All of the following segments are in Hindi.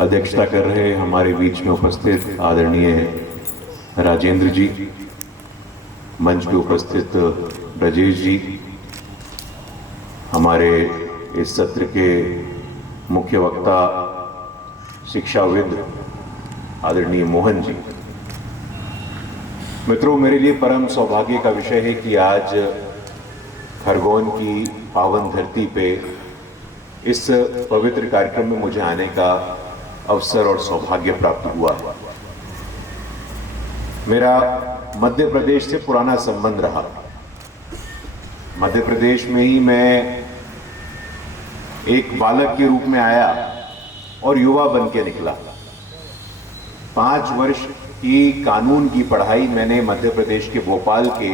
अध्यक्षता कर रहे हमारे बीच में उपस्थित आदरणीय राजेंद्र जी, मंच पे उपस्थित ब्रजेश जी, हमारे इस सत्र के मुख्य वक्ता शिक्षाविद आदरणीय मोहन जी। मित्रों, मेरे लिए परम सौभाग्य का विषय है कि आज खरगोन की पावन धरती पे इस पवित्र कार्यक्रम में मुझे आने का अवसर और सौभाग्य प्राप्त हुआ है। मेरा मध्य प्रदेश से पुराना संबंध रहा। मध्य प्रदेश में ही मैं एक बालक के रूप में आया और युवा बन के निकला। 5 वर्ष की कानून की पढ़ाई मैंने मध्य प्रदेश के भोपाल के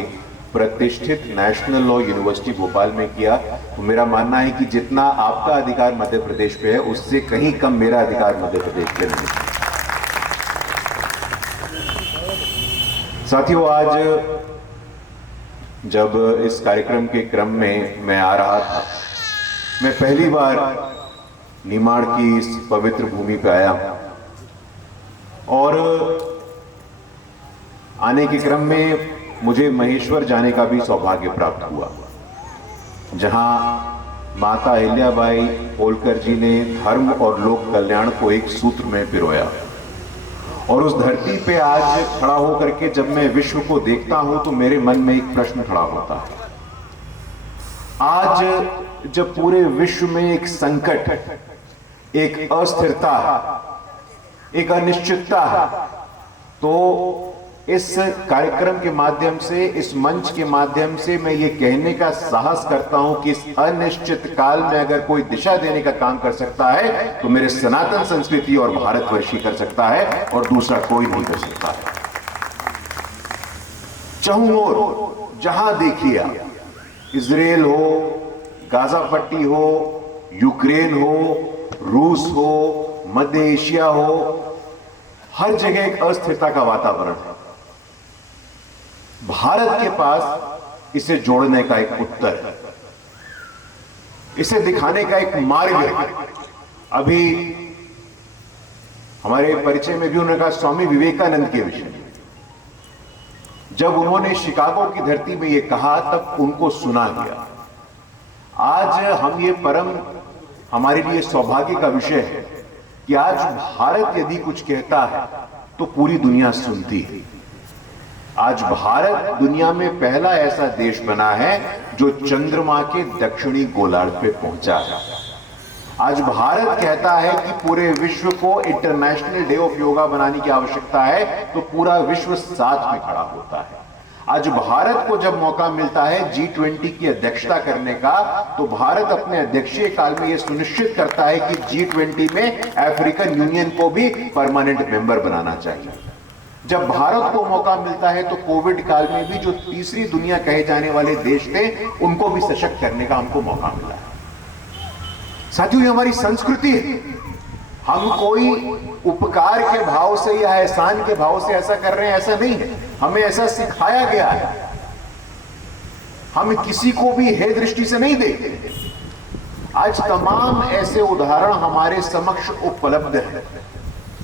प्रतिष्ठित नेशनल लॉ यूनिवर्सिटी भोपाल में किया। तो मेरा मानना है कि जितना आपका अधिकार मध्य प्रदेश पे है, उससे कहीं कम मेरा अधिकार मध्य प्रदेश पे नहीं। साथियों, आज जब इस कार्यक्रम के क्रम में मैं आ रहा था, मैं पहली बार निमाड़ की इस पवित्र भूमि पे आया और आने के क्रम में मुझे महेश्वर जाने का भी सौभाग्य प्राप्त हुआ, जहां माता अहिल्याबाई होलकर जी ने धर्म और लोक कल्याण को एक सूत्र में पिरोया। और उस धरती पे आज खड़ा होकर के जब मैं विश्व को देखता हूं तो मेरे मन में एक प्रश्न खड़ा होता है। आज जब पूरे विश्व में एक संकट, एक अस्थिरता, एक अनिश्चितता है, तो इस कार्यक्रम के माध्यम से, इस मंच के माध्यम से मैं ये कहने का साहस करता हूं कि इस अनिश्चित काल में अगर कोई दिशा देने का काम कर सकता है तो मेरे सनातन संस्कृति और भारतवर्ष ही कर सकता है, और दूसरा कोई नहीं कर सकता है। चाहूं और जहां देखिए, इजराइल हो, गाजा पट्टी हो, यूक्रेन हो, रूस हो, मध्य एशिया हो, हर जगह एक अस्थिरता का वातावरण है। भारत के पास इसे जोड़ने का एक उत्तर है, इसे दिखाने का एक मार्ग है। अभी हमारे परिचय में भी उन्होंने कहा स्वामी विवेकानंद के विषय। जब उन्होंने शिकागो की धरती में यह कहा तब उनको सुना गया। आज हम ये परम हमारे लिए सौभाग्य का विषय है कि आज भारत यदि कुछ कहता है तो पूरी दुनिया सुनती है। आज भारत दुनिया में पहला ऐसा देश बना है जो चंद्रमा के दक्षिणी गोलार्ध पे पहुंचा है। आज भारत कहता है कि पूरे विश्व को इंटरनेशनल डे ऑफ योगा बनाने की आवश्यकता है, तो पूरा विश्व साथ में खड़ा होता है। आज भारत को जब मौका मिलता है G20 की अध्यक्षता करने का, तो भारत अपने अध्यक्षीय काल में यह सुनिश्चित करता है कि G20 में अफ्रीकन यूनियन को भी परमानेंट मेंबर बनाना चाहिए। जब भारत को मौका मिलता है तो कोविड काल में भी जो तीसरी दुनिया कहे जाने वाले देश थे, उनको भी सशक्त करने का हमको मौका मिला है। साथियों, ये हमारी संस्कृति है। हम कोई उपकार के भाव से या एहसान के भाव से ऐसा कर रहे हैं, ऐसा नहीं है। हमें ऐसा सिखाया गया है। हम किसी को भी हे दृष्टि से नहीं देखते। आज तमाम ऐसे उदाहरण हमारे समक्ष उपलब्ध हैं।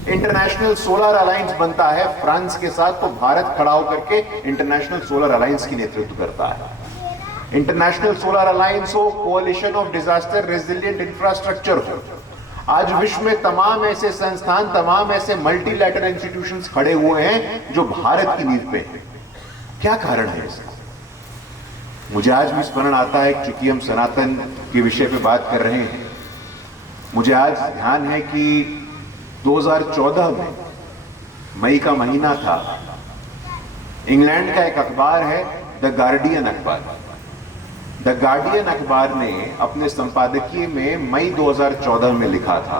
इंटरनेशनल सोलर अलायंस बनता है फ्रांस के साथ, तो भारत खड़ा होकर के इंटरनेशनल सोलर अलायंस की नेतृत्व करता है। इंटरनेशनल सोलर अलायंस हो, कोalition ऑफ डिजास्टर रेजिलिएंट इंफ्रास्ट्रक्चर हो, आज विश्व में तमाम ऐसे संस्थान, तमाम ऐसे मल्टीलैटरल इंस्टीट्यूशंस खड़े हुए हैं जो भारत की नींव पे हैं। क्या कारण है इसका? मुझे आज भी स्मरण आता है, चूंकि हम सनातन के विषय पे बात कर रहे हैं, मुझे आज ध्यान है कि 2014 में मई का महीना था। इंग्लैंड का एक अखबार है द गार्डियन अखबार। द गार्डियन अखबार ने अपने संपादकीय में मई 2014 में लिखा था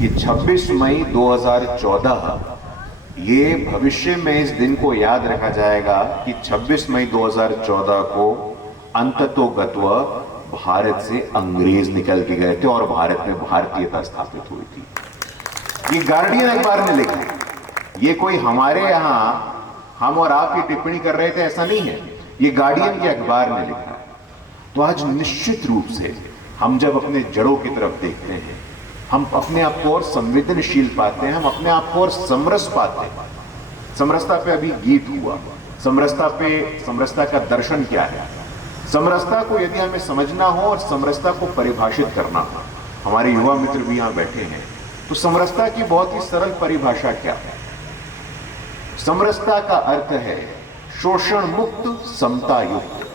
कि 26 मई 2014 ये भविष्य में इस दिन को याद रखा जाएगा कि 26 मई 2014 को अंततोगत्व भारत से अंग्रेज निकल के गए थे और भारत में भारतीयता स्थापित हुई थी। ये गार्डियन अखबार ने लिखा। ये कोई हमारे यहां हम और आप ये टिप्पणी कर रहे थे, ऐसा नहीं है। ये गार्डियन के अखबार ने लिखा। तो आज निश्चित रूप से हम जब अपने जड़ों की तरफ देखते हैं, हम अपने आप को और संवेदनशील पाते हैं, हम अपने आप को और समरस पाते हैं। समरसता पे अभी गीत हुआ, समरसता का दर्शन क्या है। समरसता को यदि हमें समझना हो और समरसता को परिभाषित करना हो, हमारे युवा मित्र भी यहाँ बैठे हैं, तो समरसता की बहुत ही सरल परिभाषा क्या है? समरसता का अर्थ है शोषण मुक्त, समता युक्त।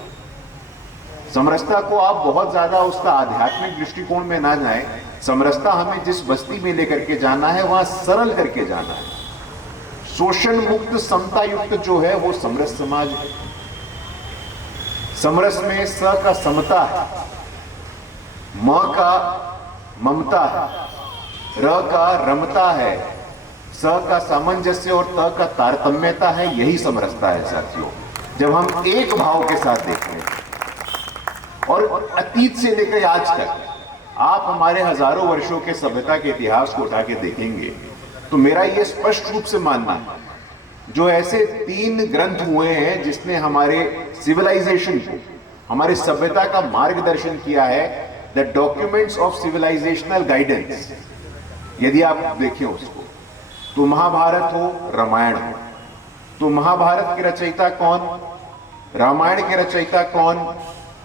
समरसता को आप बहुत ज्यादा उसका आध्यात्मिक दृष्टिकोण में ना जाएं। समरसता हमें जिस बस्ती में लेकर के जाना है वहां सरल करके जाना है। शोषण मुक्त समता युक्त जो है वो समरस समाज है। समरस में स का समता है, म का ममता है, र का रमता है, स का सामंजस्य और त का तारतम्यता है। यही समरसता है साथियों। जब हम एक भाव के साथ देखते हैं और अतीत से लेकर आज तक आप हमारे हजारों वर्षों के सभ्यता के इतिहास को उठा के देखेंगे तो मेरा यह स्पष्ट रूप से मानना है, जो ऐसे 3 ग्रंथ हुए हैं जिसने हमारे सिविलाइजेशन को, हमारे सभ्यता का मार्गदर्शन किया है, the documents of civilisational guidance, यदि आप देखें उसको, तो महाभारत हो, रामायण हो, तो महाभारत के रचयिता कौन, रामायण के रचयिता कौन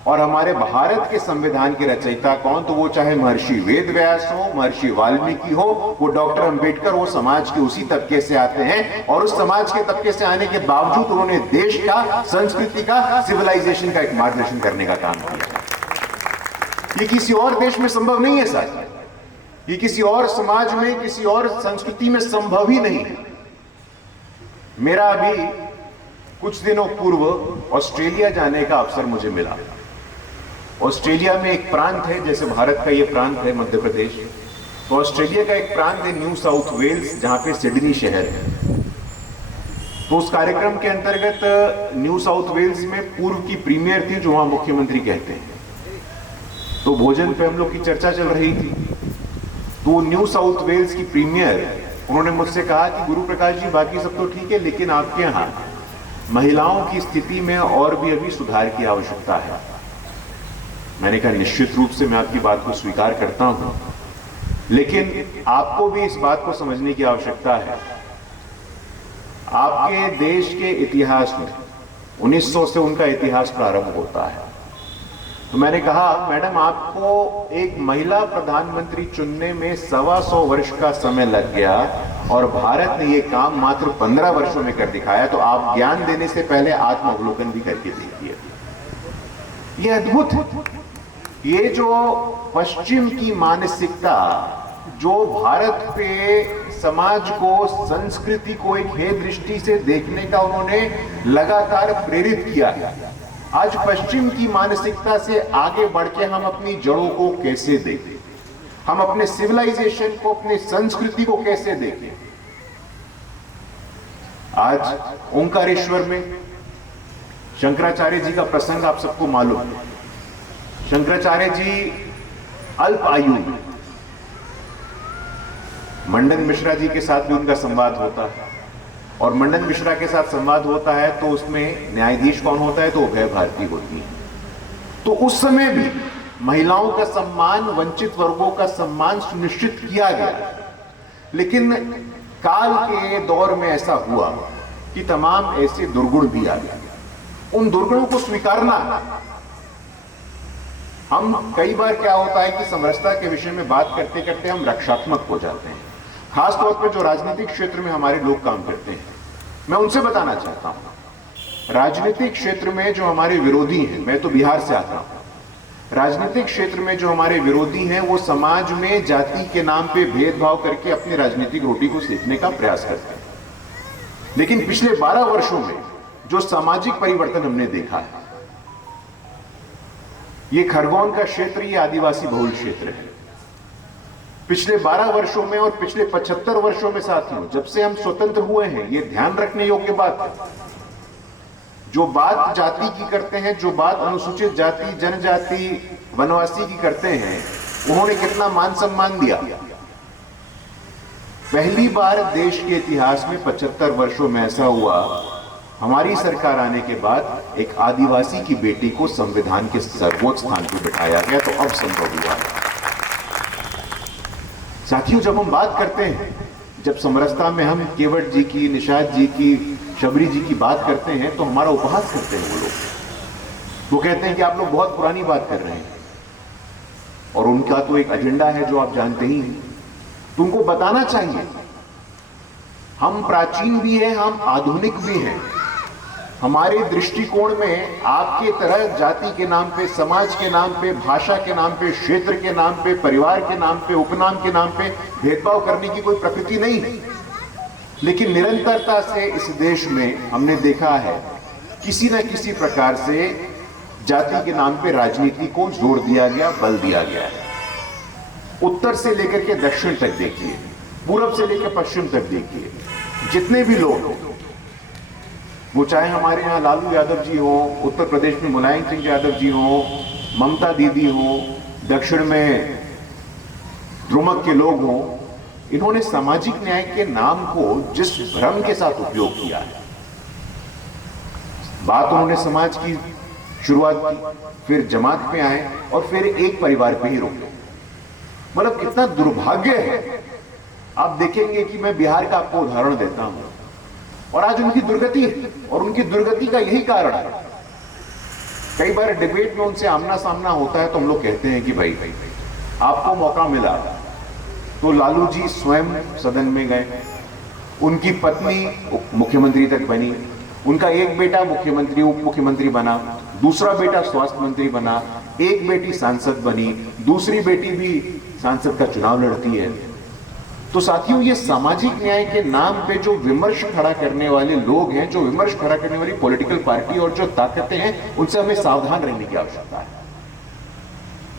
और हमारे भारत के संविधान के रचयिता कौन? तो वो चाहे महर्षि वेद व्यास हो, महर्षि वाल्मीकि हो, वो डॉक्टर अंबेडकर, वो समाज के उसी तबके से आते हैं और उस समाज के तबके से आने के बावजूद उन्होंने देश का, संस्कृति का, सिविलाइजेशन का एक मार्गदर्शन करने का काम किया। ये किसी और देश में संभव नहीं है साथ, ये किसी और समाज में, किसी और संस्कृति में संभव ही नहीं है। मेरा अभी कुछ दिनों पूर्व ऑस्ट्रेलिया जाने का अवसर मुझे मिला। ऑस्ट्रेलिया में एक प्रांत है, जैसे भारत का ये प्रांत है मध्य प्रदेश, तो ऑस्ट्रेलिया का एक प्रांत है न्यू साउथ वेल्स, जहां पे सिडनी शहर है। तो उस कार्यक्रम के अंतर्गत न्यू साउथ वेल्स में पूर्व की प्रीमियर थी, जो वहां मुख्यमंत्री कहते हैं। तो भोजन पे हम लोग की चर्चा चल रही थी, तो न्यू साउथ वेल्स की प्रीमियर, उन्होंने मुझसे कहा कि गुरु प्रकाश जी बाकी सब तो ठीक है, लेकिन आपके यहाँ महिलाओं की स्थिति में और भी अभी सुधार की आवश्यकता है। मैंने कहा निश्चित रूप से मैं आपकी बात को स्वीकार करता हूं, लेकिन आपको भी इस बात को समझने की आवश्यकता है। आपके देश के इतिहास में 1900 से उनका इतिहास प्रारंभ होता है। तो मैंने कहा मैडम, आपको एक महिला प्रधानमंत्री चुनने में 125 वर्ष का समय लग गया और भारत ने ये काम मात्र 15 वर्षों में कर दिखाया, तो आप ज्ञान देने से पहले आत्मावलोकन भी करके देखिए। ये अद्भुत है। ये जो पश्चिम की मानसिकता, जो भारत पे समाज को, संस्कृति को एक हे दृष्टि से देखने का उन्होंने लगातार प्रेरित किया है, आज पश्चिम की मानसिकता से आगे बढ़ के हम अपनी जड़ों को कैसे देखें, हम अपने सिविलाइजेशन को, अपने संस्कृति को कैसे देखें। आज ओंकारेश्वर में शंकराचार्य जी का प्रसंग आप सबको मालूम है। शंकराचार्य जी अल्प आयु में, मंडन मिश्रा जी के साथ भी उनका संवाद होता है और मंडन मिश्रा के साथ संवाद होता है तो उसमें न्यायाधीश कौन होता है? तो अभय भारती होती है। तो उस समय भी महिलाओं का सम्मान, वंचित वर्गों का सम्मान सुनिश्चित किया गया, लेकिन काल के दौर में ऐसा हुआ कि तमाम ऐसे दुर्गुण भी आ गए। उन दुर्गुणों को स्वीकारना, हम कई बार क्या होता है कि समरसता के विषय में बात करते करते हम रक्षात्मक हो जाते हैं, खासतौर पर जो राजनीतिक क्षेत्र में हमारे लोग काम करते हैं। मैं उनसे बताना चाहता हूं, राजनीतिक क्षेत्र में जो हमारे विरोधी हैं, मैं तो बिहार से आता हूं, राजनीतिक क्षेत्र में जो हमारे विरोधी हैं वो समाज में जाति के नाम पे भेदभाव करके अपनी राजनीतिक रोटी को सेकने का प्रयास करते हैं। लेकिन पिछले 12 वर्षों में जो सामाजिक परिवर्तन हमने देखा है, ये खरगोन का क्षेत्र, ये आदिवासी बहुल क्षेत्र है। पिछले 12 वर्षों में और पिछले 75 वर्षों में साथियों, जब से हम स्वतंत्र हुए हैं, ये ध्यान रखने योग्य बात है, जो बात जाति की करते हैं, जो बात अनुसूचित जाति, जनजाति, वनवासी की करते हैं, उन्होंने कितना मान सम्मान दिया। पहली बार देश के इतिहास में 75 वर्षों में ऐसा हुआ, हमारी सरकार आने के बाद एक आदिवासी की बेटी को संविधान के सर्वोच्च स्थान पर बिठाया गया, तो अब संभव हुआ। साथियों, जब हम बात करते हैं, जब समरसता में हम केवट जी की, निषाद जी की, शबरी जी की बात करते हैं तो हमारा उपहास करते हैं वो लोग। वो कहते हैं कि आप लोग बहुत पुरानी बात कर रहे हैं, और उनका तो एक एजेंडा है जो आप जानते ही हैं। तुमको बताना चाहिए हम प्राचीन भी हैं, हम आधुनिक भी हैं। हमारे दृष्टिकोण में आपके तरह जाति के नाम पे, समाज के नाम पे, भाषा के नाम पे, क्षेत्र के नाम पे, परिवार के नाम पे, उपनाम के नाम पे भेदभाव करने की कोई प्रकृति नहीं है। लेकिन निरंतरता से इस देश में हमने देखा है किसी न किसी प्रकार से जाति के नाम पे राजनीति को जोर दिया गया, बल दिया गया है। उत्तर से लेकर के दक्षिण तक देखिए, पूरब से लेकर पश्चिम तक देखिए, जितने भी लोग, वो चाहे हमारे यहाँ लालू यादव जी हो, उत्तर प्रदेश में मुलायम सिंह यादव जी हो, ममता दीदी हो, दक्षिण में द्रुमक के लोग हों, इन्होंने सामाजिक न्याय के नाम को जिस भ्रम के साथ उपयोग किया है। बात उन्होंने समाज की शुरुआत की, फिर जमात पे आए और फिर एक परिवार पे ही रोके। मतलब कितना दुर्भाग्य है। आप देखेंगे कि मैं बिहार का आपको उदाहरण देता हूं, और आज उनकी दुर्गति है, और उनकी दुर्गति का यही कारण है। कई बार डिबेट में उनसे आमना सामना होता है तो हम लोग कहते हैं कि भाई आपको मौका मिला तो लालू जी स्वयं सदन में गए, उनकी पत्नी मुख्यमंत्री तक बनी, उनका एक बेटा मुख्यमंत्री, उप मुख्यमंत्री बना, दूसरा बेटा स्वास्थ्य मंत्री बना, एक बेटी सांसद बनी, दूसरी बेटी भी सांसद का चुनाव लड़ती है। तो साथियों, ये सामाजिक न्याय के नाम पे जो विमर्श खड़ा करने वाले लोग हैं, जो विमर्श खड़ा करने वाली पॉलिटिकल पार्टी और जो ताकतें हैं, उनसे हमें सावधान रहने की आवश्यकता है।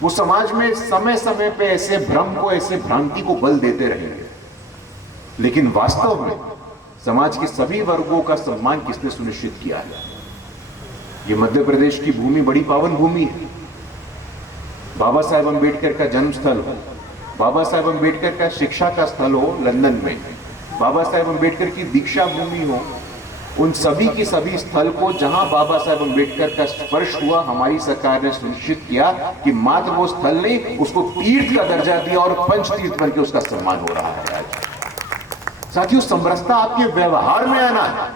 वो समाज में समय समय पे ऐसे भ्रम को, ऐसे भ्रांति को बल देते रहेंगे, लेकिन वास्तव में समाज के सभी वर्गों का सम्मान किसने सुनिश्चित किया है? ये मध्य प्रदेश की भूमि बड़ी पावन भूमि है। बाबा साहेब अंबेडकर का जन्म स्थल हो, बाबा साहेब अंबेडकर का शिक्षा का स्थल हो लंदन में, बाबा साहेब अंबेडकर की दीक्षा भूमि हो, उन सभी के सभी स्थल को जहां बाबा साहेब अंबेडकर का स्पर्श हुआ, हमारी सरकार ने सुनिश्चित किया कि मात्र वो स्थल नहीं, उसको तीर्थ का दर्जा दिया और पंच तीर्थ बन के उसका सम्मान हो रहा है आज। साथियों, समरसता आपके व्यवहार में आना है।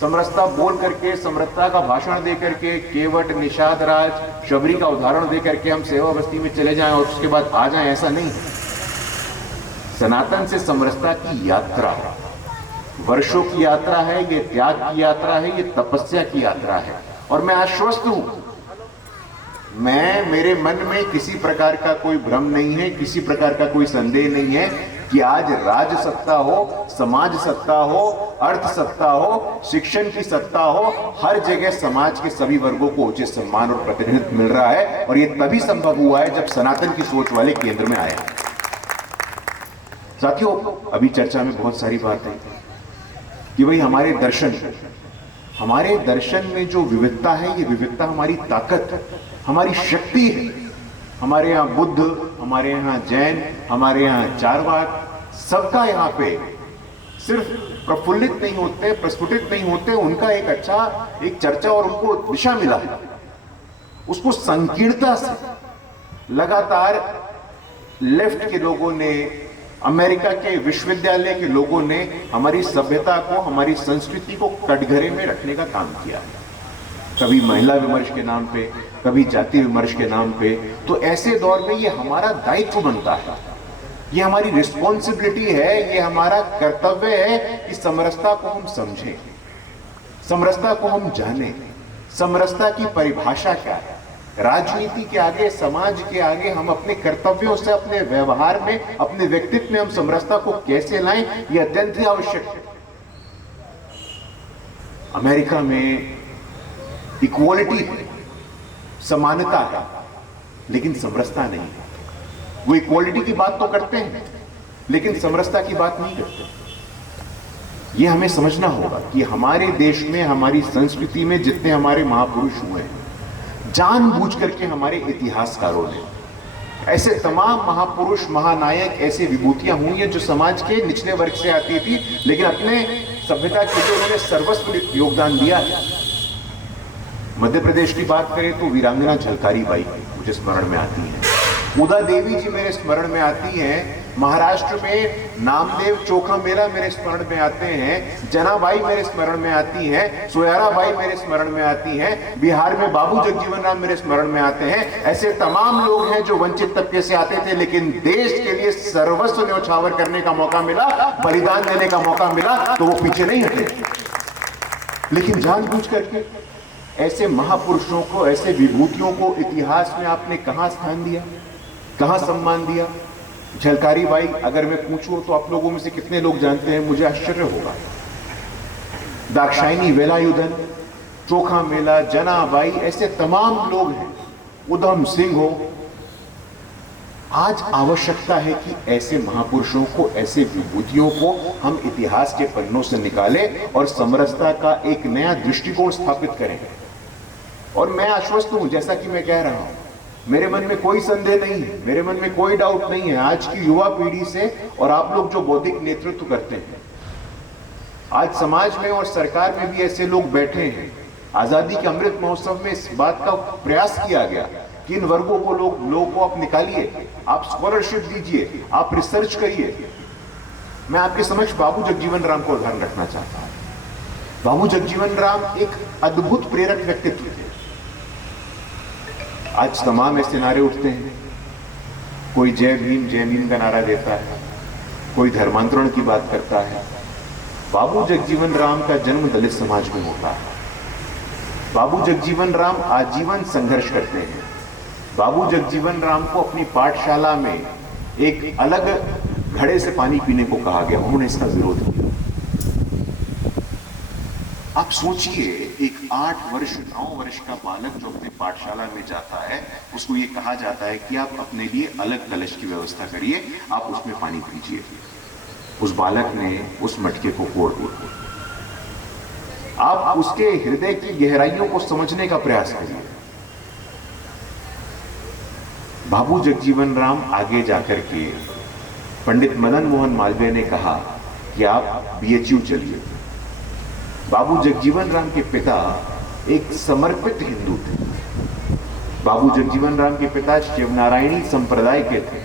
समरसता बोल करके, समरसता का भाषण दे करके, केवट, निषाद राज, शबरी का उदाहरण दे करके हम सेवा बस्ती में चले जाएं और उसके बाद आ जाएं, ऐसा नहीं है। सनातन से समरसता की यात्रा है, वर्षों की यात्रा है, ये त्याग की यात्रा है, ये तपस्या की यात्रा है। और मैं आश्वस्त हूं, मेरे मन में किसी प्रकार का कोई भ्रम नहीं है, किसी प्रकार का कोई संदेह नहीं है कि आज राज सत्ता हो, समाज सत्ता हो, अर्थ सत्ता हो, शिक्षण की सत्ता हो, हर जगह समाज के सभी वर्गों को उचित सम्मान और प्रतिनिधित्व मिल रहा है। और ये तभी संभव हुआ है जब सनातन की सोच वाले केंद्र में आए। साथियों, अभी चर्चा में बहुत सारी बात है कि भाई हमारे दर्शन में जो विविधता है, ये विविधता हमारी ताकत, हमारी शक्ति है। हमारे यहाँ बुद्ध, हमारे यहाँ जैन, हमारे यहाँ चारवाक, सबका यहाँ पे सिर्फ प्रफुल्लित नहीं होते, प्रस्फुटित नहीं होते, उनका एक चर्चा और उनको दिशा मिला है। उसको संकीर्णता से लगातार लेफ्ट के लोगों ने, अमेरिका के विश्वविद्यालय के लोगों ने हमारी सभ्यता को, हमारी संस्कृति को कटघरे में रखने का काम किया। कभी महिला विमर्श के नाम पे, कभी जाति विमर्श के नाम पे। तो ऐसे दौर में ये हमारा दायित्व बनता है, ये हमारी रिस्पॉन्सिबिलिटी है, ये हमारा कर्तव्य है कि समरसता को हम समझें, समरसता को हम जानें, समरसता की परिभाषा क्या है। राजनीति के आगे, समाज के आगे हम अपने कर्तव्यों से, अपने व्यवहार में, अपने व्यक्तित्व में हम समरसता को कैसे लाएं, यह अत्यंत ही आवश्यक है। अमेरिका में इक्वालिटी है, समानता है, लेकिन समरसता नहीं है। वो इक्वालिटी की बात तो करते हैं, लेकिन समरसता की बात नहीं करते। ये हमें समझना होगा कि हमारे देश में, हमारी संस्कृति में जितने हमारे महापुरुष हुए हैं, जानबूझ करके हमारे इतिहासकारों ने ऐसे तमाम महापुरुष, महानायक, ऐसे विभूतियां हुई हैं जो समाज के निचले वर्ग से आती थी, लेकिन अपने सभ्यता के लिए उन्होंने सर्वस्व योगदान दिया है। मध्य प्रदेश की बात करें तो वीरांगना झलकारी बाई मुझे स्मरण में आती है। उदा देवी जी मेरे स्मरण में आती हैं, महाराष्ट्र में नामदेव चोखा मेला मेरे स्मरण में आते हैं, जनाबाई मेरे स्मरण में आती हैं, सोयाराबाई मेरे स्मरण में आती हैं, बिहार में बाबू जगजीवन राम मेरे स्मरण में आते हैं। ऐसे तमाम लोग हैं जो वंचित तबके से आते थे, लेकिन देश के लिए सर्वस्व न्यौछावर करने का मौका मिला, बलिदान देने का मौका मिला, तो वो पीछे नहीं हटे। लेकिन जानबूझ करके ऐसे महापुरुषों को, ऐसे विभूतियों को इतिहास में आपने कहां स्थान दिया, कहां सम्मान दिया? झलकारी बाई अगर मैं पूछूं तो आप लोगों में से कितने लोग जानते हैं? मुझे आश्चर्य होगा। दाक्षायणी वेलायुधन, चोखा मेला, जनाबाई, ऐसे तमाम लोग हैं, उधम सिंह हो। आज आवश्यकता है कि ऐसे महापुरुषों को, ऐसे विभूतियों को हम इतिहास के पन्नों से निकालें और समरसता का एक नया दृष्टिकोण स्थापित करें। और मैं आश्वस्त हूं, जैसा कि मैं कह रहा हूं, मेरे मन में कोई संदेह नहीं है, मेरे मन में कोई डाउट नहीं है, आज की युवा पीढ़ी से और आप लोग जो बौद्धिक नेतृत्व करते हैं, आज समाज में और सरकार में भी ऐसे लोग बैठे हैं। आजादी के अमृत महोत्सव में इस बात का प्रयास किया गया कि इन वर्गों को लोगों को आप निकालिए, आप स्कॉलरशिप दीजिए, आप रिसर्च करिए। मैं आपके समक्ष बाबू जगजीवन राम को उदाहरण रखना चाहता हूं। बाबू जगजीवन राम एक अद्भुत प्रेरक व्यक्तित्व थे। आज तमाम ऐसे नारे उठते हैं, कोई जय भीम का नारा देता है, कोई धर्मांतरण की बात करता है। बाबू जगजीवन राम का जन्म दलित समाज में होता है। बाबू जगजीवन राम आजीवन संघर्ष करते हैं। बाबू जगजीवन राम को अपनी पाठशाला में एक अलग घड़े से पानी पीने को कहा गया, उन्होंने इसका विरोध किया। आप सोचिए, एक 8 वर्ष 9 वर्ष का बालक जो अपने पाठशाला में जाता है, उसको ये कहा जाता है कि आप अपने लिए अलग कलश की व्यवस्था करिए, आप उसमें पानी पीजिए। उस बालक ने उस मटके को फोड़ दिया। आप उसके हृदय की गहराइयों को समझने का प्रयास करिए। बाबू जगजीवन राम आगे जाकर के पंडित मदन मोहन मालवीय ने कहा कि आप बीएचयू चलिए। बाबू जगजीवन राम के पिता एक समर्पित हिंदू थे। बाबू जगजीवन राम के पिता शिवनारायणी संप्रदाय के थे।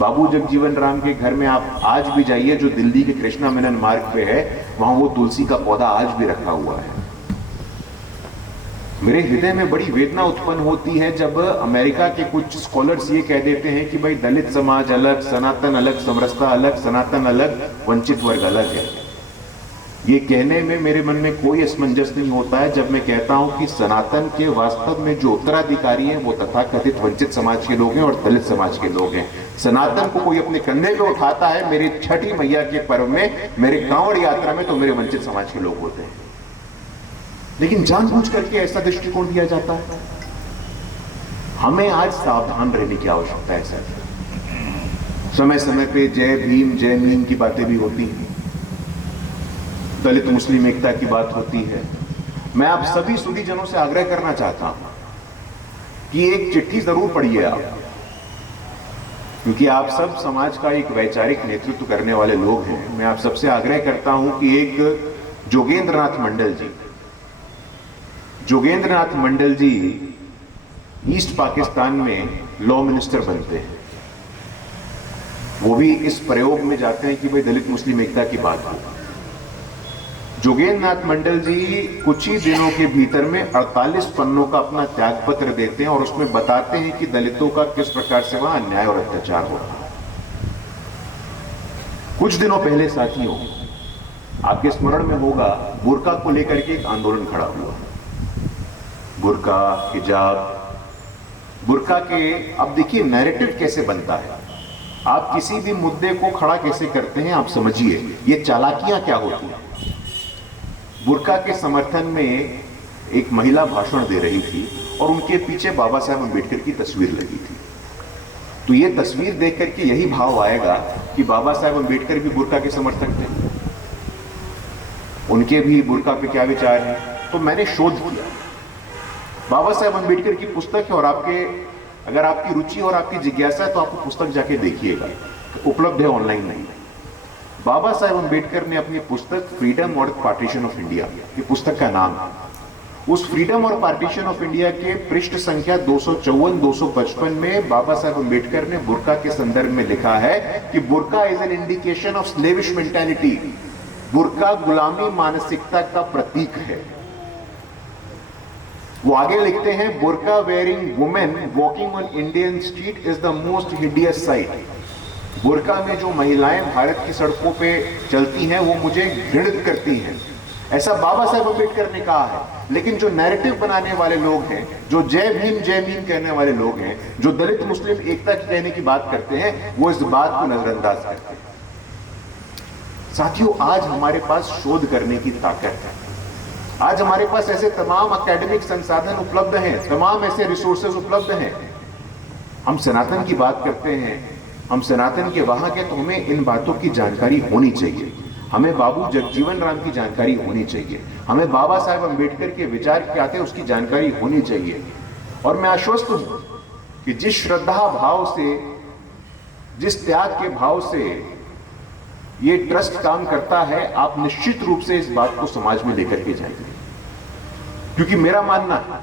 बाबू जगजीवन राम के घर में आप आज भी जाइए, जो दिल्ली के कृष्णा मेनन मार्ग पे है, वहां वो तुलसी का पौधा आज भी रखा हुआ है। मेरे हृदय में बड़ी वेदना उत्पन्न होती है जब अमेरिका के कुछ स्कॉलर्स ये कह देते हैं कि भाई दलित समाज अलग, सनातन अलग, समरसता अलग, सनातन अलग, वंचित वर्ग अलग है। ये कहने में मेरे मन में कोई असमंजस नहीं होता है जब मैं कहता हूं कि सनातन के वास्तव में जो उत्तराधिकारी हैं वो तथाकथित वंचित समाज के लोग हैं और दलित समाज के लोग हैं। सनातन को कोई अपने कंधे पे उठाता है मेरी छठी मैया के पर्व में, मेरे कांवड़ यात्रा में, तो मेरे वंचित समाज के लोग होते हैं। लेकिन जानबूझ करके ऐसा दृष्टिकोण दिया जाता है। हमें आज सावधान रहने की आवश्यकता है सर। समय समय पे जय भीम की बातें भी होती हैं, दलित मुस्लिम एकता की बात होती है। मैं आप सभी सुधीजनों से आग्रह करना चाहता हूं कि एक चिट्ठी जरूर पढ़िए आप, क्योंकि आप सब समाज का एक वैचारिक नेतृत्व करने वाले लोग हैं। मैं आप सबसे आग्रह करता हूं कि एक जोगेंद्रनाथ मंडल जी ईस्ट पाकिस्तान में लॉ मिनिस्टर बनते हैं। वो भी इस प्रयोग में जाते हैं कि भाई दलित मुस्लिम एकता की बात हो। जोगेंद्रनाथ मंडल जी कुछ ही दिनों के भीतर में 48 पन्नों का अपना त्याग पत्र देते हैं और उसमें बताते हैं कि दलितों का किस प्रकार से वहां अन्याय और अत्याचार हो रहा है। कुछ दिनों पहले साथियों, आपके स्मरण में होगा, बुर्का को लेकर के एक आंदोलन खड़ा हुआ। बुर्का, हिजाब, बुर्का के, अब देखिए नैरेटिव कैसे बनता है, आप किसी भी मुद्दे को खड़ा कैसे करते हैं, आप समझिए ये चालाकियां क्या होती हैं। बुर्का के समर्थन में एक महिला भाषण दे रही थी और उनके पीछे बाबा साहब अम्बेडकर की तस्वीर लगी थी। तो ये तस्वीर देख करके यही भाव आएगा कि बाबा साहब अम्बेडकर भी बुर्का के समर्थक थे, उनके भी बुर्का पे क्या विचार है। तो मैंने शोध किया, बाबा साहब अम्बेडकर की पुस्तक है और अगर आपकी रुचि और आपकी जिज्ञासा है तो आपको पुस्तक जाके देखिएगा, उपलब्ध है ऑनलाइन नहीं। बाबा साहब अम्बेडकर ने अपनी पुस्तक फ्रीडम और पार्टीशन ऑफ इंडिया, ये पुस्तक का नाम है, उस फ्रीडम और पार्टीशन ऑफ इंडिया के पृष्ठ संख्या 254-255 में बाबा साहब अंबेडकर ने बुर्का के संदर्भ में लिखा है कि burqa is an indication of slavish mentality. बुर्का गुलामी मानसिकता का प्रतीक है। वो आगे लिखते हैं, burqa wearing women walking on Indian street is the most hideous sight. बुर्का में जो महिलाएं भारत की सड़कों पे चलती हैं वो मुझे घृणित करती हैं, ऐसा बाबा साहब अम्बेडकर ने कहा है। लेकिन जो नैरेटिव बनाने वाले लोग हैं, जो जय भीम कहने वाले लोग हैं, जो दलित मुस्लिम एकता की कहने की बात करते हैं, वो इस बात को नजरअंदाज करते हैं। साथियों, आज हमारे पास शोध करने की ताकत है। आज हमारे पास ऐसे तमाम एकेडमिक संसाधन उपलब्ध हैं, तमाम ऐसे रिसोर्सेज उपलब्ध हैं। हम सनातन की बात करते हैं, हम सनातन के वाहक हैं, तो हमें इन बातों की जानकारी होनी चाहिए। हमें बाबू जगजीवन राम की जानकारी होनी चाहिए। हमें बाबा साहब अंबेडकर के विचार क्या थे उसकी जानकारी होनी चाहिए। और मैं आश्वस्त हूं कि जिस श्रद्धा भाव से, जिस त्याग के भाव से ये ट्रस्ट काम करता है, आप निश्चित रूप से इस बात को समाज में लेकर के जाएंगे। क्योंकि मेरा मानना है,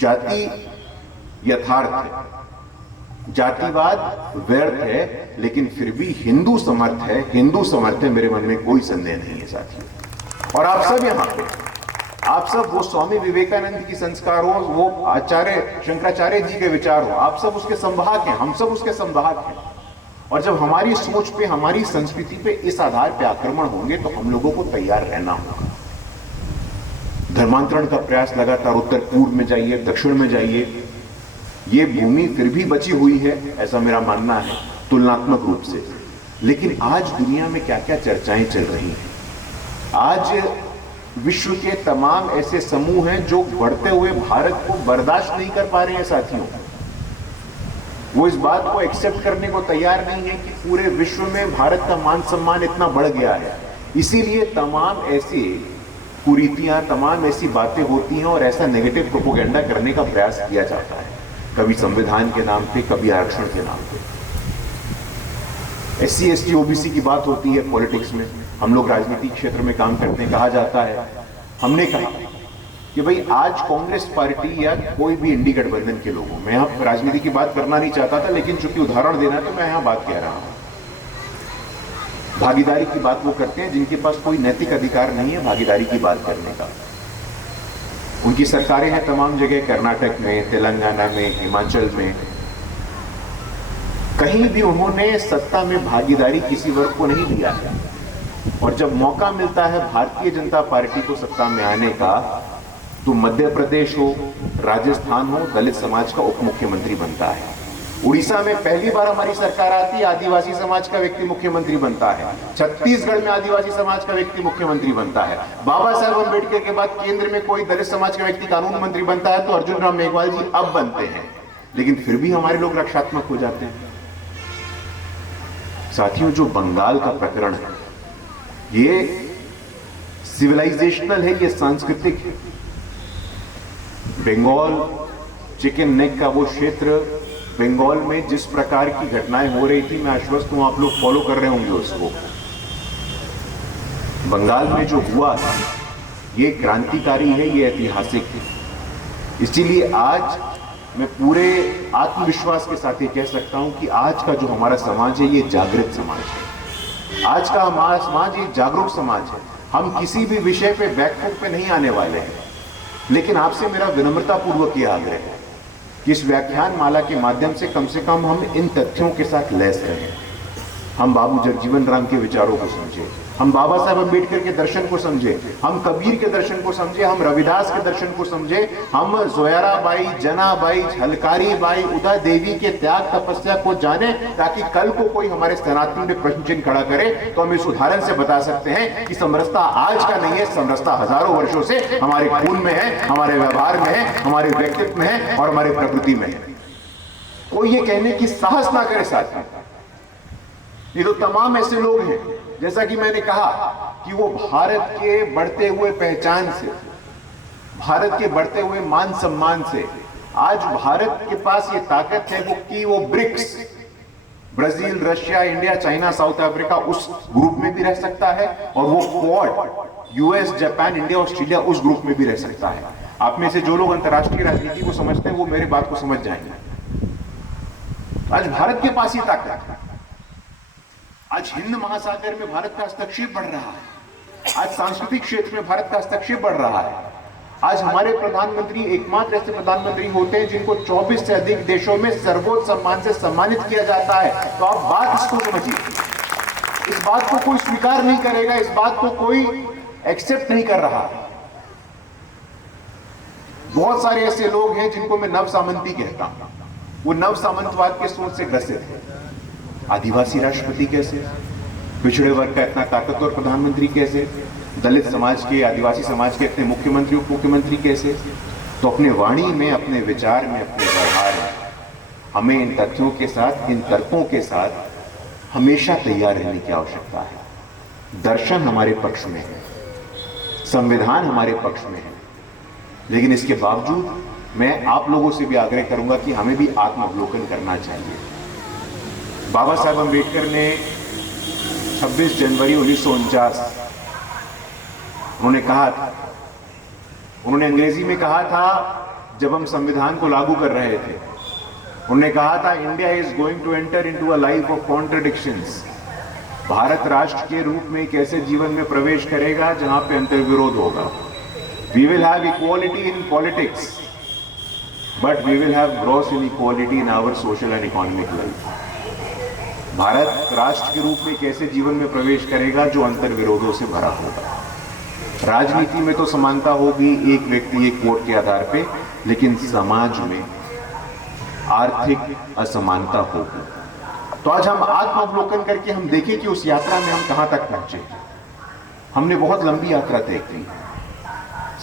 जाति यथार्थ है, जातिवाद व्यर्थ है, लेकिन फिर भी हिंदू समर्थ है, हिंदू समर्थ है, मेरे मन में कोई संदेह नहीं है साथियों। और आप सब यहां पे, आप सब वो स्वामी विवेकानंद की संस्कार हो, वो आचार्य शंकराचार्य जी के विचार हो, आप सब उसके संवाहक हैं, हम सब उसके संवाहक हैं। और जब हमारी सोच पे, हमारी संस्कृति पे इस आधार पे आक्रमण होंगे तो हम लोगों को तैयार रहना होगा। धर्मांतरण का प्रयास लगातार, उत्तर पूर्व में जाइए, दक्षिण में जाइए, ये भूमि फिर भी बची हुई है, ऐसा मेरा मानना है तुलनात्मक रूप से। लेकिन आज दुनिया में क्या क्या चर्चाएं चल रही हैं। आज विश्व के तमाम ऐसे समूह हैं जो बढ़ते हुए भारत को बर्दाश्त नहीं कर पा रहे हैं साथियों। वो इस बात को एक्सेप्ट करने को तैयार नहीं है कि पूरे विश्व में भारत का मान सम्मान इतना बढ़ गया है। इसीलिए तमाम ऐसी कुरीतियां, तमाम ऐसी बातें होती हैं और ऐसा नेगेटिव प्रोपोगेंडा करने का प्रयास किया जाता है, कभी संविधान के नाम पे, कभी आरक्षण के नाम पे। SC ST OBC की बात होती है पॉलिटिक्स में, हम लोग राजनीतिक क्षेत्र में काम करते हैं, कहा जाता है, हमने कहा कि भाई आज कांग्रेस पार्टी या कोई भी इंडी गठबंधन के लोगों, मैं यहाँ राजनीति की बात करना नहीं चाहता था, लेकिन चूंकि उदाहरण देना तो मैं यहाँ बात कह रहा हूँ। भागीदारी की बात वो करते हैं जिनके पास कोई नैतिक अधिकार नहीं है भागीदारी की बात करने का। उनकी सरकारें हैं तमाम जगह, कर्नाटक में, तेलंगाना में, हिमाचल में, कहीं भी उन्होंने सत्ता में भागीदारी किसी वर्ग को नहीं दिया है। और जब मौका मिलता है भारतीय जनता पार्टी को सत्ता में आने का, तो मध्य प्रदेश हो, राजस्थान हो, दलित समाज का उप मुख्यमंत्री बनता है। उड़ीसा में पहली बार हमारी सरकार आती है, आदिवासी समाज का व्यक्ति मुख्यमंत्री बनता है। छत्तीसगढ़ में आदिवासी समाज का व्यक्ति मुख्यमंत्री बनता है। बाबा साहब अंबेडकर के बाद केंद्र में कोई दलित समाज का व्यक्ति कानून मंत्री बनता है, तो अर्जुन राम मेघवाल जी अब बनते हैं। लेकिन फिर भी हमारे लोग रक्षात्मक हो जाते हैं। साथियों, जो बंगाल का प्रकरण है, ये सिविलाइजेशनल है, ये सांस्कृतिक है। बंगाल चिकन नेक का वो क्षेत्र, बंगाल में जिस प्रकार की घटनाएं हो रही थी, मैं आश्वस्त हूं आप लोग फॉलो कर रहे होंगे उसको। बंगाल में जो हुआ ये क्रांतिकारी है, ये ऐतिहासिक है। इसीलिए आज मैं पूरे आत्मविश्वास के साथ ये कह सकता हूं कि आज का जो हमारा समाज है, ये जागृत समाज है। आज का हमारा समाज ये जागरूक समाज है। हम किसी भी विषय पे बैकफुट पे नहीं आने वाले हैं। लेकिन आपसे मेरा विनम्रतापूर्वक यह आग्रह है कि इस व्याख्यान माला के माध्यम से कम हम इन तथ्यों के साथ लैस रहें। हम बाबू जगजीवन राम के विचारों को समझे, हम बाबा साहब अंबेडकर के दर्शन को समझे, हम कबीर के दर्शन को समझे, हम रविदास के दर्शन को समझे, हम जोयाराबाई, जनाबाई, झलकारी बाई, उदा देवी के त्याग तपस्या को जाने, ताकि कल को कोई हमारे सनातन में प्रश्न चिन्ह खड़ा करे तो हम इस उदाहरण से बता सकते हैं कि समरसता आज का नहीं है, समरसता हजारों वर्षों से हमारे खून में है, हमारे व्यवहार में है, हमारे व्यक्तित्व में है और हमारे प्रकृति में है। कोई ये कहने की साहस ना करे साथ। ये तो तमाम ऐसे लोग हैं, जैसा कि मैंने कहा कि वो भारत के बढ़ते हुए पहचान से, भारत के बढ़ते हुए मान सम्मान से, आज भारत के पास ये ताकत है वो कि वो BRICS, Brazil, Russia, India, China, South Africa उस ग्रुप में भी रह सकता है, और वो Quad US, Japan, India, Australia उस ग्रुप में भी रह सकता है। आप में से जो लोग अंतर्राष्ट्रीय राजनीति को समझते हैं वो मेरी बात को समझ जाएंगे। आज भारत के पास ही ताकत है। आज हिंद महासागर में भारत का हस्तक्षेप बढ़ रहा है। आज सांस्कृतिक क्षेत्र में भारत का हस्तक्षेप बढ़ रहा है। आज हमारे प्रधानमंत्री एकमात्र ऐसे प्रधानमंत्री होते हैं जिनको 24 से अधिक देशों में सर्वोच्च सम्मान से सम्मानित किया जाता है। तो आप बात इसको समझिए। इस बात को कोई स्वीकार नहीं करेगा, इस बात को कोई एक्सेप्ट नहीं कर रहा। बहुत सारे ऐसे लोग हैं जिनको मैं नव सामंती कहता हूं। वो नव सामंतवाद के सोच से ग्रसित है। आदिवासी राष्ट्रपति कैसे, पिछड़े वर्ग का इतना ताकतवर प्रधानमंत्री कैसे, दलित समाज के, आदिवासी समाज के इतने मुख्यमंत्री, उप मुख्यमंत्री कैसे। तो अपने वाणी में, अपने विचार में, अपने व्यवहार में हमें इन तथ्यों के साथ, इन तर्कों के साथ हमेशा तैयार रहने की आवश्यकता है। दर्शन हमारे पक्ष में है, संविधान हमारे पक्ष में है, लेकिन इसके बावजूद मैं आप लोगों से भी आग्रह करूंगा कि हमें भी आत्मावलोकन करना चाहिए। बाबा साहब अम्बेडकर ने 26 जनवरी 1949 उन्होंने कहा था, उन्होंने अंग्रेजी में कहा था जब हम संविधान को लागू कर रहे थे, उन्होंने कहा था India is going to enter into a life of contradictions. Bharat राष्ट्र के रूप में एक ऐसे जीवन में प्रवेश करेगा जहां पे अंतर्विरोध होगा। We will have equality in politics, but we will have gross inequality in our social and economic life. Bharat राष्ट्र के रूप में एक ऐसे जीवन में प्रवेश करेगा जो अंतर्विरोधों से भरा होगा। राजनीति में तो समानता होगी, एक व्यक्ति एक वोट के आधार पे, लेकिन समाज में आर्थिक असमानता होगी। तो आज हम आत्मावलोकन करके हम देखें कि उस यात्रा में हम कहां तक पहुंचे। हमने बहुत लंबी यात्रा तय की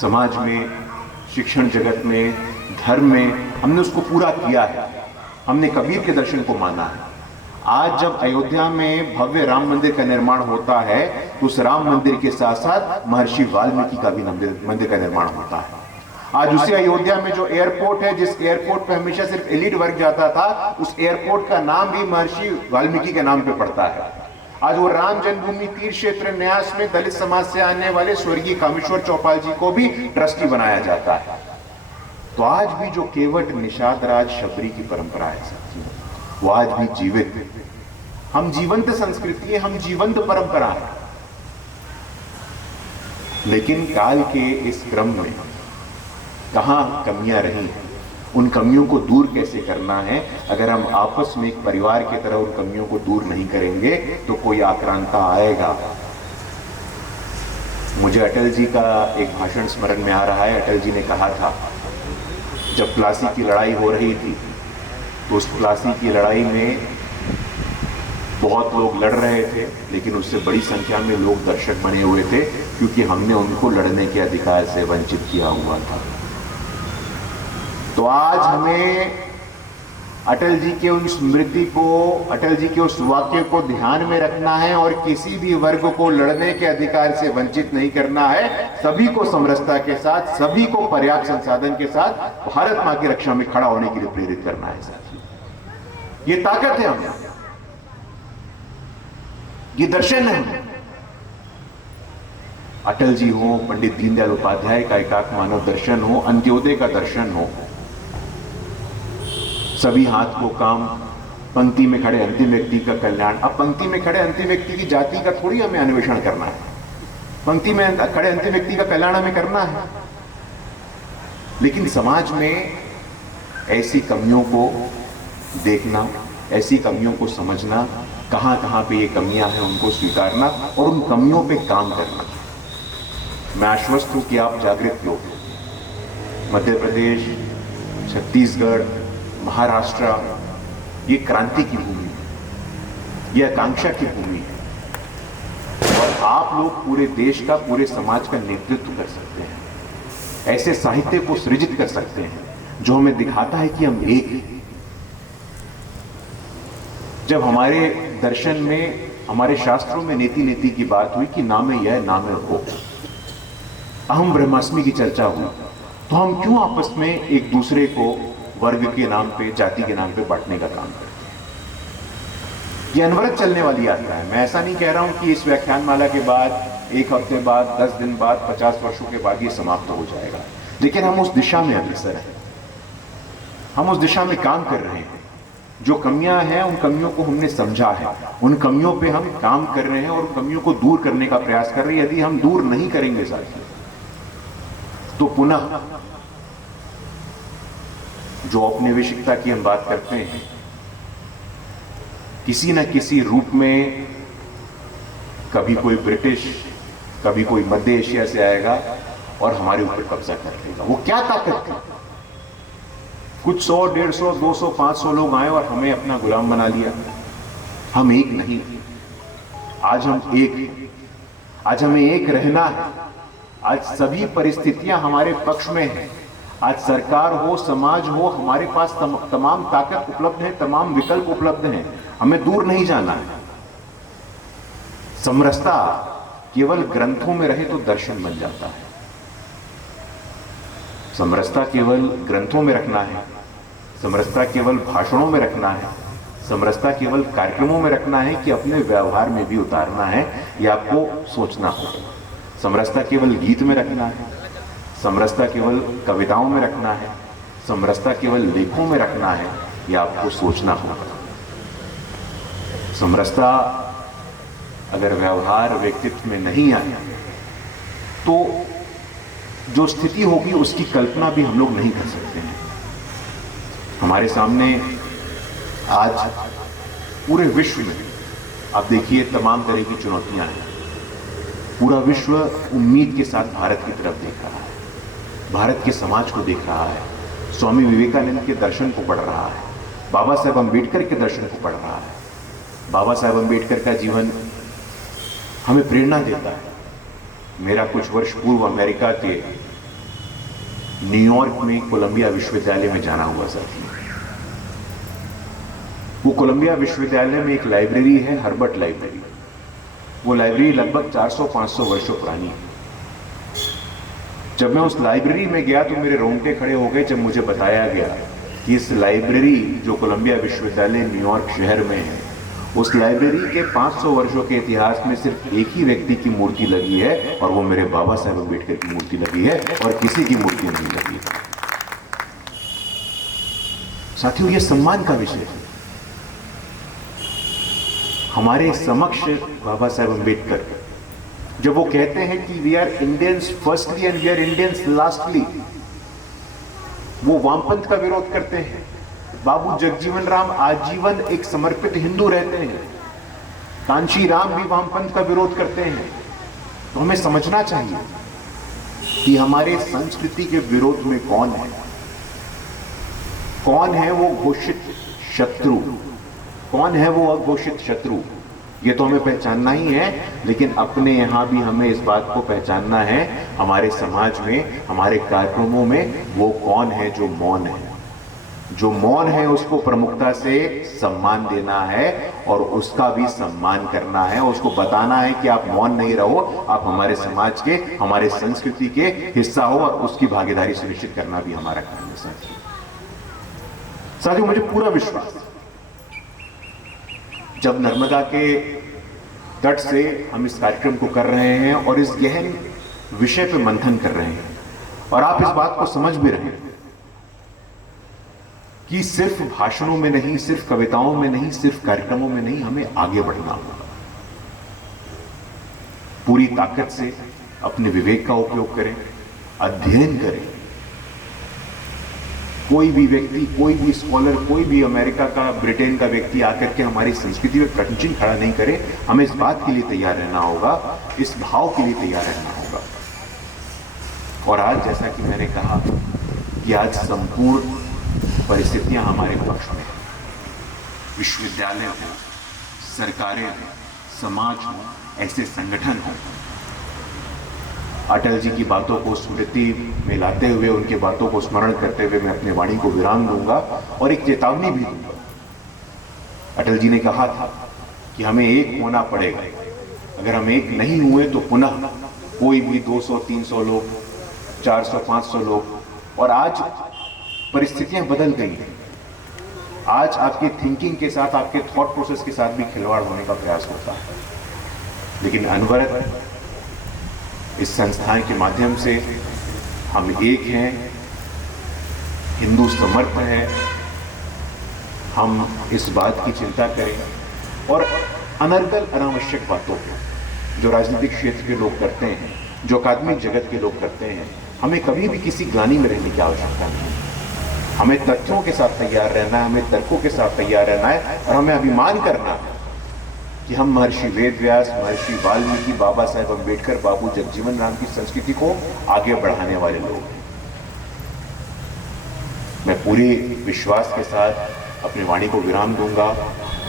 समाज में, शिक्षण जगत में, धर्म में, हमने उसको पूरा किया है। हमने कबीर के दर्शन को माना है। आज जब अयोध्या में भव्य राम मंदिर का निर्माण होता है तो उस राम मंदिर के साथ साथ महर्षि वाल्मीकि का भी मंदिर का निर्माण होता है। आज उसी अयोध्या में जो एयरपोर्ट है, जिस एयरपोर्ट पे हमेशा सिर्फ एलिट वर्ग जाता था, उस एयरपोर्ट का नाम भी महर्षि वाल्मीकि के नाम पे पड़ता है। आज वो राम जन्मभूमि तीर्थ क्षेत्र न्यास में दलित समाज से आने वाले स्वर्गीय कामेश्वर चौपाल जी को भी ट्रस्टी बनाया जाता है। तो आज भी जो केवट निषाद राज शबरी की परंपरा है साथियों, वो आज भी जीवित है। हम जीवंत संस्कृति है, हम जीवंत परंपरा है। लेकिन काल के इस क्रम में कहां कमियां रही हैं, उन कमियों को दूर कैसे करना है। अगर हम आपस में एक परिवार की तरह उन कमियों को दूर नहीं करेंगे तो कोई आक्रांता आएगा। मुझे अटल जी का एक भाषण स्मरण में आ रहा है। अटल जी ने कहा था, जब प्लासी की लड़ाई हो रही थी तो उस प्लासी की लड़ाई में बहुत लोग लड़ रहे थे, लेकिन उससे बड़ी संख्या में लोग दर्शक बने हुए थे, क्योंकि हमने उनको लड़ने के अधिकार से वंचित किया हुआ था। तो आज हमें अटल जी के उन स्मृति को, अटल जी के उस वाक्य को ध्यान में रखना है और किसी भी वर्ग को लड़ने के अधिकार से वंचित नहीं करना है। सभी को समरसता के साथ, सभी को पर्याप्त संसाधन के साथ भारत मां की रक्षा में खड़ा होने के लिए प्रेरित करना है साथियों। ये ताकत है हमें, ये दर्शन है। अटल जी हो, पंडित दीनदयाल उपाध्याय का एकात्म मानव दर्शन हो, अंत्योदय का दर्शन हो, सभी हाथ को काम, पंक्ति में खड़े अंतिम व्यक्ति का कल्याण। अब पंक्ति में खड़े अंतिम व्यक्ति की जाति का थोड़ी हमें अन्वेषण करना है, पंक्ति में खड़े अंतिम व्यक्ति का कल्याण हमें करना है। लेकिन समाज में ऐसी कमियों को देखना, ऐसी कमियों को समझना, कहां कहां पे ये कमियां हैं उनको स्वीकारना और उन कमियों पे काम करना। मैं आश्वस्त हूं कि आप जागृत लोग, मध्य प्रदेश, छत्तीसगढ़, महाराष्ट्र, ये क्रांति की भूमि है, ये आकांक्षा की भूमि है और आप लोग पूरे देश का, पूरे समाज का नेतृत्व कर सकते हैं। ऐसे साहित्य को सृजित कर सकते हैं जो हमें दिखाता है कि हम एक हैं। जब हमारे दर्शन में, हमारे शास्त्रों में नीति नीति की बात हुई कि नामे यह नामे वो, अहम ब्रह्मास्मि की चर्चा हुई, तो हम क्यों आपस में एक दूसरे को वर्ग के नाम पे, जाति के नाम पे बांटने का काम करते हैं। ये अनवरत चलने वाली यात्रा है। मैं ऐसा नहीं कह रहा हूं कि इस व्याख्यानमाला के बाद 1 हफ्ते बाद 10 दिन बाद 50 वर्षों के बाद ये समाप्त हो जाएगा, लेकिन हम उस दिशा में अग्रसर हैं, हम उस दिशा में काम कर रहे हैं। जो कमियां हैं उन कमियों को हमने समझा है, उन कमियों पे हम काम कर रहे हैं और उन कमियों को दूर करने का प्रयास कर रहे हैं। यदि हम दूर नहीं करेंगे साथियों तो पुनः जो औपनिवेशिकता की हम बात करते हैं किसी न किसी रूप में कभी कोई ब्रिटिश, कभी कोई मध्य एशिया से आएगा और हमारे ऊपर कब्जा कर लेगा। वो क्या ताकत थी? कुछ 100, 150, 200, 500 लोग आए और हमें अपना गुलाम बना लिया। हम एक नहीं, आज हम एक हैं। आज हमें एक रहना है। आज सभी परिस्थितियां हमारे पक्ष में हैं। आज सरकार हो, समाज हो, हमारे पास तमाम ताकत उपलब्ध है, तमाम विकल्प उपलब्ध हैं। हमें दूर नहीं जाना है। समरसता केवल ग्रंथों में रहे तो दर्शन बन जाता है। समरसता केवल ग्रंथों में रखना है, समरसता केवल भाषणों में रखना है, समरसता केवल कार्यक्रमों में रखना है कि अपने व्यवहार में भी उतारना है, यह आपको सोचना होगा। समरसता केवल गीत में रखना है, समरसता केवल कविताओं में रखना है, समरसता केवल लेखों में रखना है, यह आपको सोचना होगा। समरसता अगर व्यवहार व्यक्तित्व में नहीं आए तो जो स्थिति होगी उसकी कल्पना भी हम लोग नहीं कर सकते हैं। हमारे सामने आज पूरे विश्व में आप देखिए तमाम तरह की चुनौतियां हैं। पूरा विश्व उम्मीद के साथ भारत की तरफ देख रहा है, भारत के समाज को देख रहा है, स्वामी विवेकानंद के दर्शन को पढ़ रहा है, बाबा साहेब अम्बेडकर के दर्शन को पढ़ रहा है। बाबा साहेब अम्बेडकर का जीवन हमें प्रेरणा देता है। मेरा कुछ वर्ष पूर्व अमेरिका के न्यूयॉर्क में कोलंबिया विश्वविद्यालय में जाना हुआ साथी। वो कोलंबिया विश्वविद्यालय में एक लाइब्रेरी है, हर्बर्ट लाइब्रेरी। वो लाइब्रेरी लगभग 400-500 वर्षों पुरानी है। जब मैं उस लाइब्रेरी में गया तो मेरे रोंगटे खड़े हो गए जब मुझे बताया गया कि इस लाइब्रेरी जो कोलंबिया विश्वविद्यालय न्यूयॉर्क शहर में है, उस लाइब्रेरी के 500 वर्षों के इतिहास में सिर्फ एक ही व्यक्ति की मूर्ति लगी है और वो मेरे बाबा साहेब अम्बेडकर की मूर्ति लगी है और किसी की मूर्ति नहीं लगी है। साथियों, ये सम्मान का विषय है। हमारे समक्ष बाबा साहेब अम्बेडकर जब वो कहते हैं कि we are Indians firstly and we are Indians lastly, वो वामपंथ का विरोध करते हैं। बाबू जगजीवन राम आजीवन एक समर्पित हिंदू रहते हैं। कांची राम भी वामपंथ का विरोध करते हैं। तो हमें समझना चाहिए कि हमारे संस्कृति के विरोध में कौन है, कौन है वो घोषित शत्रु, कौन है वो अघोषित शत्रु। ये तो हमें पहचानना ही है, लेकिन अपने यहां भी हमें इस बात को पहचानना है, हमारे समाज में, हमारे कार्यक्रमों में वो कौन है जो मौन है। जो मौन है उसको प्रमुखता से सम्मान देना है और उसका भी सम्मान करना है। उसको बताना है कि आप मौन नहीं रहो, आप हमारे समाज के, हमारे संस्कृति के हिस्सा हो और उसकी भागीदारी सुनिश्चित करना भी हमारा काम है। साथियों, मुझे पूरा विश्वास, जब नर्मदा के तट से हम इस कार्यक्रम को कर रहे हैं और इस गहन विषय पर मंथन कर रहे हैं और आप इस बात को समझ भी रहे हैं कि सिर्फ भाषणों में नहीं, सिर्फ कविताओं में नहीं, सिर्फ कार्यक्रमों में नहीं, हमें आगे बढ़ना होगा। पूरी ताकत से अपने विवेक का उपयोग करें, अध्ययन करें। कोई भी व्यक्ति, कोई भी स्कॉलर, कोई भी अमेरिका का, ब्रिटेन का व्यक्ति आकर के हमारी संस्कृति में प्रश्न खड़ा नहीं करे। हमें इस बात के लिए तैयार रहना होगा, इस भाव के लिए तैयार रहना होगा। और आज जैसा कि मैंने कहा कि आज संपूर्ण परिस्थितियां हमारे पक्ष में, विश्वविद्यालय हो, सरकारें हो, समाज हो, ऐसे संगठन हो। अटल जी की बातों को स्मृति में लाते हुए, उनके बातों को स्मरण करते हुए मैं अपने वाणी को विराम दूंगा और एक चेतावनी भी दूंगा। अटल जी ने कहा था कि हमें एक होना पड़ेगा। अगर हम एक नहीं हुए तो पुनः कोई भी 200-300 लोग, 400-500 लोग, और आज परिस्थितियां बदल गई हैं। आज आपकी थिंकिंग के साथ, आपके थॉट प्रोसेस के साथ भी खिलवाड़ होने का प्रयास होता है। लेकिन अनवरत इस संस्थान के माध्यम से हम एक हैं, हिंदू समर्थ है। हम इस बात की चिंता करें और अनर्गल अनावश्यक बातों को जो राजनीतिक क्षेत्र के लोग करते हैं, जो अकादमिक जगत के लोग करते हैं, हमें कभी भी किसी ग्लानि में रहने की आवश्यकता नहीं है। हमें तथ्यों के साथ तैयार रहना है, हमें तर्कों के साथ तैयार रहना है और हमें अभिमान करना है कि हम महर्षि वेदव्यास, महर्षि वाल्मीकि, बाबा साहेब अम्बेडकर, बाबू जगजीवन राम की संस्कृति को आगे बढ़ाने वाले लोग हैं। मैं पूरे विश्वास के साथ अपनी वाणी को विराम दूंगा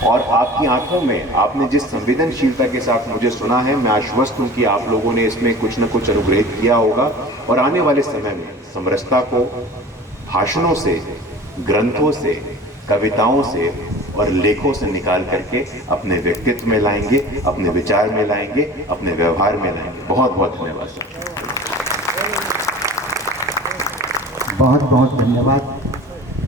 और आपकी आंखों में आपने जिस संवेदनशीलता के साथ मुझे सुना है, मैं आश्वस्त हूं कि आप लोगों ने इसमें कुछ न कुछ अनुग्रहित किया होगा और आने वाले समय में समरसता को भाषणों से, ग्रंथों से, कविताओं से और लेखों से निकाल करके अपने व्यक्तित्व में लाएंगे, अपने विचार में लाएंगे, अपने व्यवहार में लाएंगे। बहुत बहुत धन्यवाद सर। बहुत बहुत धन्यवाद।